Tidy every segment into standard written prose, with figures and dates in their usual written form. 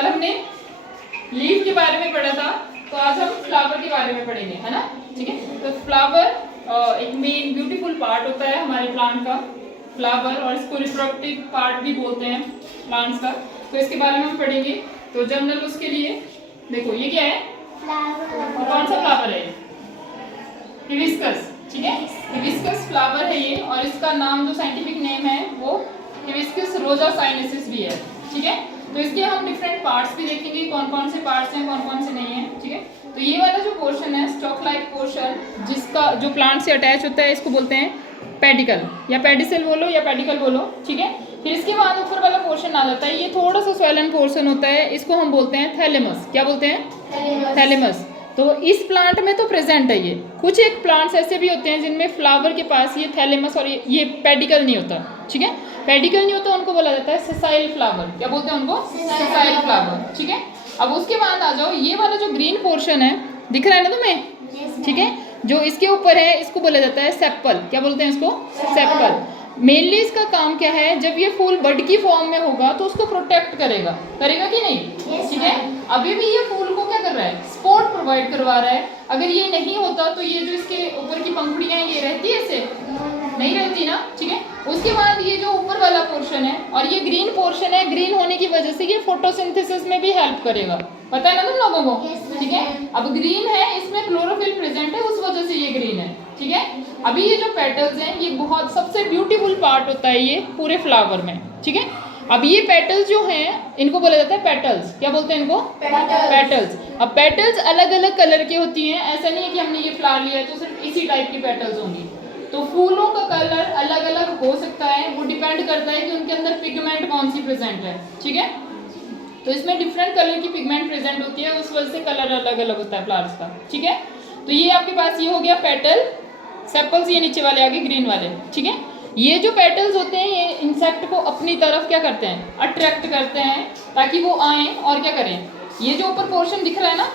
कल हमने लीफ के बारे में पढ़ा था, तो आज हम फ्लावर के बारे में पढ़ेंगे, है ना। ठीक है, तो फ्लावर एक मेन ब्यूटीफुल पार्ट होता है हमारे प्लांट का, फ्लावर, और इसको रिप्रोडक्टिव पार्ट भी बोलते हैं प्लांट्स का। तो इसके बारे में हम पढ़ेंगे। तो जनरल उसके लिए देखो, ये क्या है, फ्लावर। कौन सा फ्लावर है? हिबिस्कस। ठीक है, हिबिस्कस फ्लावर है ये, और इसका नाम जो साइंटिफिक नेम है वो हिबिस्कस रोजा साइनेसिस भी है। ठीक है, तो इसके हम डिफरेंट पार्ट्स भी देखेंगे, कौन कौन से पार्ट्स हैं, कौन कौन से नहीं है। ठीक है, तो ये वाला जो पोर्शन है, स्टॉक लाइक पोर्शन, जिसका जो प्लांट से अटैच होता है, इसको बोलते हैं पेडिकल, या पेडिसल बोलो या पेडिकल बोलो। ठीक है, फिर इसके बाद ऊपर वाला पोर्शन आ जाता है, ये थोड़ा सा स्वेलन पोर्शन होता है, इसको हम बोलते हैं थैलेमस। क्या बोलते हैं? थैलेमस। तो इस प्लांट में तो प्रेजेंट है ये। कुछ एक प्लांट्स ऐसे भी होते हैं जिनमें फ्लावर के पास ये थैलेमस और ये पेडिकल नहीं होता। ठीक है, पेडिकल नहीं होता, उनको बोला जाता है सेसाइल फ्लावर। क्या बोलते हैं उनको? Sessile flower. ठीक है, अब उसके बाद आ जाओ, ये वाला जो ग्रीन पोर्शन है, दिख रहा है ना तुम्हें? ठीक है, जो इसके ऊपर है इसको बोला जाता है सेप्पल। क्या बोलते हैं इसको? सेप्पल। मेनली इसका काम क्या है, जब ये फूल बड की फॉर्म में होगा तो उसको प्रोटेक्ट करेगा, करेगा कि नहीं? ठीक है, अभी भी ये फूल को क्या कर रहा है? सपोर्ट प्रोवाइड करवा रहा है। अगर ये नहीं होता तो ये जो इसके ऊपर की पंखुड़ियां ये रहती है ऐसे, नहीं रहती ना। ठीक है, उसके बाद ये जो ऊपर वाला पोर्शन है, और ये ग्रीन पोर्शन है, ग्रीन होने की वजह से ये फोटोसिंथेसिस में भी हेल्प करेगा। पता है ना तुम लोगों को? ठीक है, अब ग्रीन है, इसमें क्लोरोफिल प्रेजेंट है, उस वजह से ये ग्रीन है। ठीक है, अभी ये जो पेटल्स हैं, ये बहुत सबसे ब्यूटीफुल पार्ट होता है ये पूरे फ्लावर में। ठीक है, अब ये पेटल्स जो हैं, इनको बोला जाता है पेटल्स। क्या बोलते हैं इनको? पेटल्स। अब पेटल्स अलग अलग कलर की होती हैं, ऐसा नहीं है कि हमने ये फ्लावर लिया है तो सिर्फ इसी टाइप की पेटल्स होंगी। तो फूलों का कलर अलग अलग हो सकता है, वो डिपेंड करता है कि उनके अंदर पिगमेंट कौन सी प्रेजेंट है। ठीक है, तो इसमें डिफरेंट कलर की पिगमेंट प्रेजेंट होती है, उस वजह से कलर अलग अलग होता है फ्लावर्स का। ठीक है, तो ये आपके पास ये हो गया पेटल, सेपल्स ये नीचे वाले आगे ग्रीन वाले। ठीक है, ये जो पेटल्स होते हैं ये इंसेक्ट को अपनी तरफ क्या करते हैं? अट्रैक्ट करते हैं, ताकि वो आए और क्या करें। ये जो ऊपर पोर्शन दिख रहा है ना,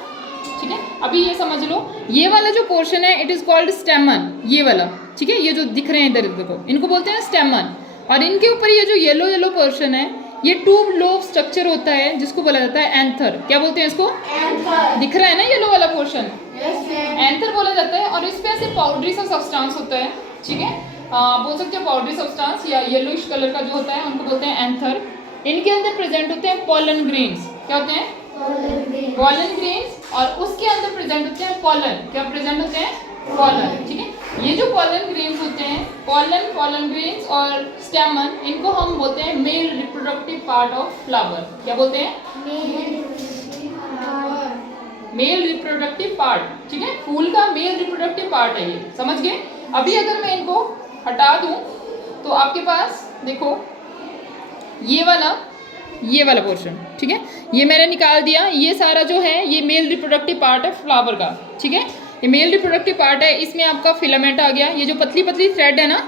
ठीक है, अभी ये समझ लो, ये वाला जो पोर्शन है इट इज कॉल्ड स्टेमन, ये वाला। ठीक है, ये जो दिख रहे हैं इधर देखो, इनको बोलते हैं स्टेमन। और इनके ऊपर ये जो येलो येलो पोर्शन है, ये ट्यूब लोब स्ट्रक्चर होता है, जिसको बोला जाता है एंथर। क्या बोलते हैं इसको? एंथर। दिख रहा है ना येलो वाला पोर्शन? एंथर बोला जाता है, और इस पे ऐसे पाउडरी सा सब्सटेंस होता है। ठीक है, बोल सकते हो पाउडरी सब्सटेंस, या येलोइश कलर का जो होता है उनको बोलते हैं एंथर। इनके अंदर प्रेजेंट होते हैं पॉलन ग्रेन्स। क्या होते हैं? Pollen grains. और उसके अंदर प्रेजेंट होते हैं पॉलन। क्या प्रेजेंट होते हैं? पॉलन। ठीक है, ये जो पॉलन ग्रेन्स होते हैं, पॉलन ग्रेन्स और स्टेमन, इनको हम बोलते हैं male reproductive part of flower. क्या बोलते हैं? Male reproductive part. ठीक है, फूल का मेल रिप्रोडक्टिव पार्ट है ये, समझ गए? अभी अगर मैं इनको हटा दूं तो आपके पास देखो ये वाला पोर्शन, ठीक है, ये मैंने निकाल दिया। ये सारा जो है ये मेल रिप्रोडक्टिव पार्ट है फ्लावर का। ठीक है, ये मेल रिप्रोडक्टिव पार्ट है, इसमें आपका फिलामेंट आ गया। ये जो पतली पतली थ्रेड है ना,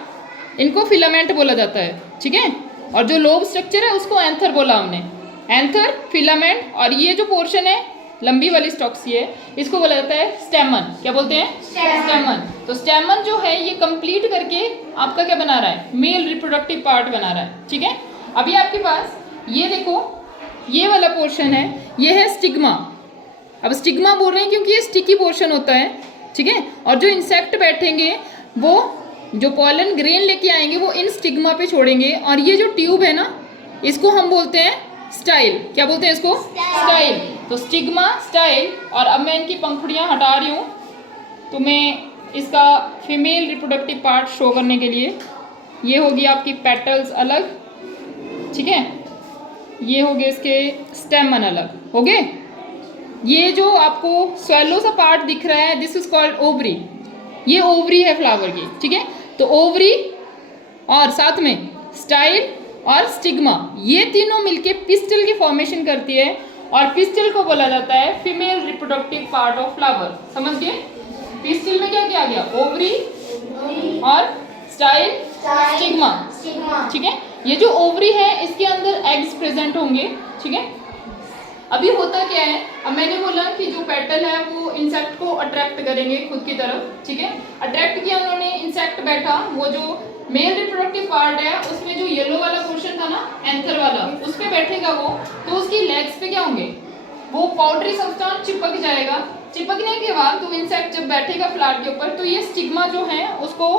इनको फिलामेंट बोला जाता है। ठीक है, और जो लोब स्ट्रक्चर है उसको एंथर बोला हमने, एंथर, फिलामेंट। और ये जो पोर्शन है लंबी वाली स्टॉक्स, ये इसको बोला जाता है स्टेमन। क्या बोलते हैं? स्टेमन। तो स्टेमन जो है ये कंप्लीट करके आपका क्या बना रहा है? मेल रिप्रोडक्टिव पार्ट बना रहा है। ठीक है, अभी आपके पास ये देखो, ये वाला पोर्शन है, ये है स्टिग्मा। अब स्टिग्मा बोल रहे हैं क्योंकि ये स्टिकी पोर्शन होता है। ठीक है, और जो इंसेक्ट बैठेंगे वो जो पॉलन ग्रेन लेके आएंगे वो इन स्टिग्मा पे छोड़ेंगे, और ये जो ट्यूब है ना, इसको हम बोलते हैं स्टाइल। क्या बोलते हैं इसको? स्टाइल। तो स्टिग्मा, स्टाइल। और अब मैं इनकी पंखुड़ियां हटा रही हूँ, तो मैं इसका फीमेल रिप्रोडक्टिव पार्ट शो करने के लिए, ये होगी आपकी पेटल्स अलग, ठीक है, ये हो गए इसके स्टेमन अलग हो गए। ये जो आपको स्वेलो सा पार्ट दिख रहा है, दिस इज कॉल्ड ओवरी। ये ओवरी है फ्लावर की। ठीक है, तो ओवरी और साथ में स्टाइल और स्टिग्मा, ये तीनों मिलके पिस्टल की फॉर्मेशन करती है, और पिस्टल को बोला जाता है female reproductive part of flower. समझ गए? पिस्टल में क्या क्या आ गया? ओवरी और स्टाइल, स्टिग्मा। ठीक है, ये जो ओवरी है इसके अंदर एग्स प्रेजेंट होंगे। ठीक है, अभी होता क्या है, अब मैंने बोला कि जो पेटल है वो इंसेक्ट को अट्रैक्ट करेंगे खुद की तरफ। ठीक है, अट्रैक्ट किया उन्होंने, इंसेक्ट बैठा, वो जो मेल रिप्रोडक्टिव पार्ट है, उसमें जो येलो वाला पोर्शन था ना, एंथर वाला, उस पे बैठेगा वो, तो उसकी लेग्स पे क्या होंगे, वो पाउडरी सब्सटेंस चिपक जाएगा। चिपकने के बाद तो इंसेक्ट जब बैठेगा फ्लावर के ऊपर, तो ये स्टिग्मा जो है उसको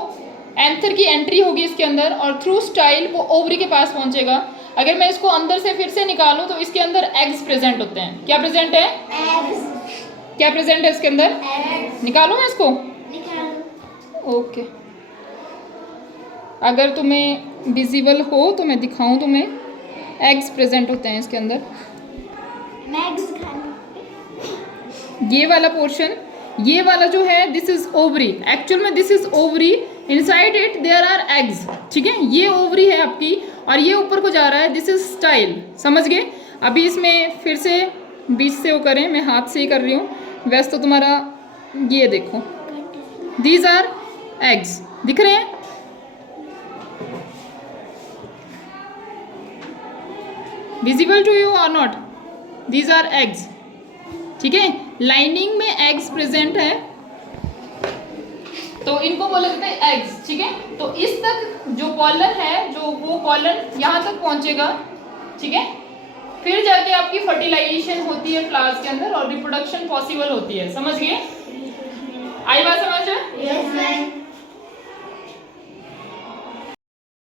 एंथर की एंट्री होगी इसके अंदर, और थ्रू स्टाइल वो ओवरी के पास पहुंचेगा। अगर मैं इसको अंदर से फिर से निकालूं तो इसके अंदर एग्स प्रेजेंट होते हैं। क्या प्रेजेंट है? एग्स। क्या प्रेजेंट है इसके अंदर? एग्स। निकालूं मैं इसको? निकालो। ओके, अगर तुम्हें विजिबल हो तो मैं दिखाऊं तुम्हें। एग्स प्रेजेंट होते हैं इसके अंदर। एग्स खाना। ये वाला पोर्शन, ये वाला जो है दिस इज ओवरी, एक्चुअल में this is ovary, inside it there are eggs. ठीक है, ये ओवरी है आपकी और ये ऊपर को जा रहा है, दिस इज स्टाइल। समझ गए? अभी इसमें फिर से बीच से वो करें, मैं हाथ से ही कर रही हूँ, वैसे तो तुम्हारा ये देखो, दीज आर एग्स, दिख रहे हैं? विजिबल टू यू और नॉट? These are eggs. ठीक है, लाइनिंग में एग्स प्रेजेंट है, तो इनको बोला जाता है एग्स। ठीक है, तो इस तक जो पॉलन है, जो वो पॉलन यहाँ तक पहुंचेगा। ठीक है, फिर जाके आपकी फर्टिलाइजेशन होती है फ्लावर्स के अंदर और रिप्रोडक्शन पॉसिबल होती है। समझ गए? आई बात समझ? Yes ma'am.